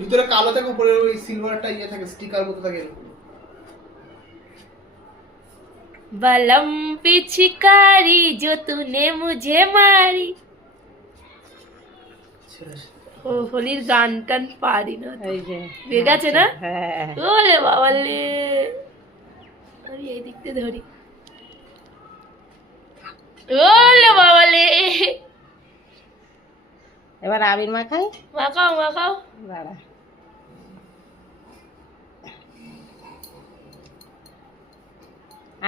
ভিতরে কালো থাকে, উপরে ওই সিলভারটা ইয়ে থাকে, স্টিকার মতো থাকে এরকম। बलम पिचकारी जो तूने मुझे मारी। ও হোলির গান টান পারি না তো। এই যে ঠিক আছে না? হ্যাঁ ওরে বাবা লে, আমি এই দিক থেকে ধরি। ওরে বাবা লে, এবার আবির মাখাই। মাখাও মাখাও। দাঁড়া,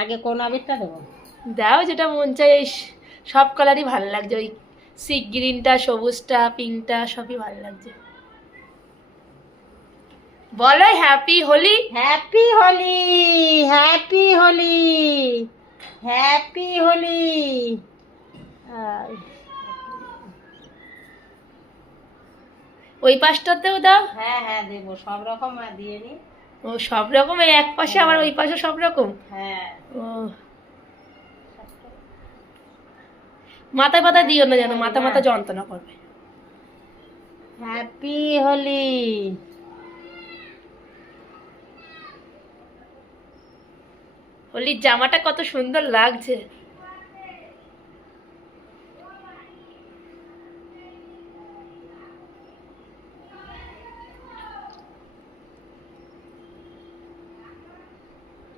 আগে কোন আবিরটা দেবো? দাও যেটা মন চাই, এই সব কালারই ভালো লাগছে, ওই সি গ্রিনটা, সবুজটা, পিঙ্কটা সবই ভালো লাগছে। বলো happy Holi. Happy Holi, happy Holi, happy Holi. ওই পাশটাতেও দাও। হ্যাঁ হ্যাঁ দেবো, সব রকম দিয়ে নি। ও সব রকম, এই এক পাশে আবার ওই পাশে সব রকম। হ্যাঁ, ও মাথা পাতা দিও না, যেন মাথা মাথা যন্ত্রণা করবে। হ্যাপি হোলি। হোলির জামাটা কত সুন্দর লাগছে।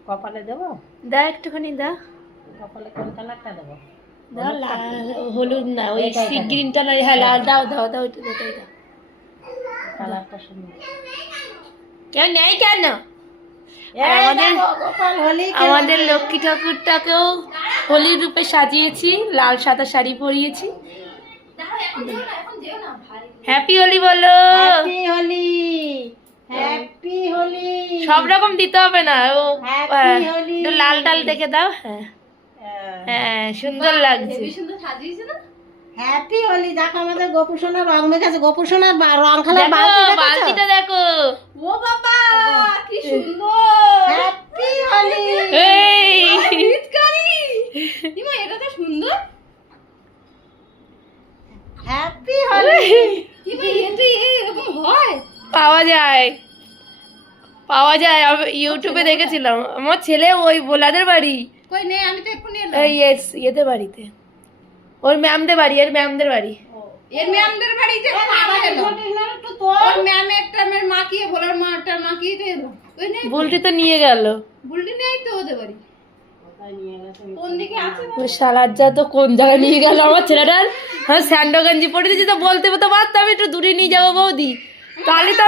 কপালে দেবো? দা একটুখানি দা। কপালে কোন কালারটা দেবো? দাও লাল, হলুদ না, ওই এটাই সি দাও। গ্রিনটা না, হ্যাঁ লাল দাও দাও দাও, ওইটা ওটাই দাও। কালারটা সুন্দর। কেউ নেই কেন? এই আমাদের দেখো, গোপাল হোলি আমাদের লক্ষ্মী ঠাকুরটাকেও হোলির রূপে সাজিয়েছি, লাল সাদা শাড়ি পরিয়েছি। হ্যাপি হোলি বলো। Happy Holi, happy Holi. সব রকম দিতে হবে না, ও Happy Holi! একটু লাল টাল দেখে দাও। হ্যাঁ হ্যাঁ, সুন্দর লাগছে। হ্যাপি হোলি। দেখো আমাদের গোপু সোনার রং মেখেছে, গোপু সোনার রং খেলার দেখো বালতি বালতিটা দেখো। ও বাবা কি সুন্দর। হ্যাপি হোলি। এই এটা তো সুন্দর। হ্যাপি হোলি। এটা এরকম হয়? পাওয়া যায়, পাওয়া যায়, আমি ইউটিউবে দেখেছিলাম। আমার ছেলে ওই বোলাদের বাড়ি, কই নেই, আমি তো এক্ষুনি এলাম। এই ইয়েতে বাড়িতে, ওর ম্যামদের বাড়ি, এর ম্যামদের বাড়ি। এর ম্যামদের বাড়িতে ওর ম্যাম একটা আমার মাখিয়ে বলার মাটা মাখিয়ে তো এলো। ওই নেই, বুলটি তো নিয়ে গেল। বুলটি নেই তো ওদের বাড়ি। কোন দিকে আছে? ওই শালার যা তো কোন জায়গায় নিয়ে গেল আমার ছেলেটার। হ্যাঁ স্যান্ডো গেঞ্জি পরে দিয়েছি, তো বলতে তো পারতাম একটু দূরে নিয়ে যাবো বৌদি, তাহলে তো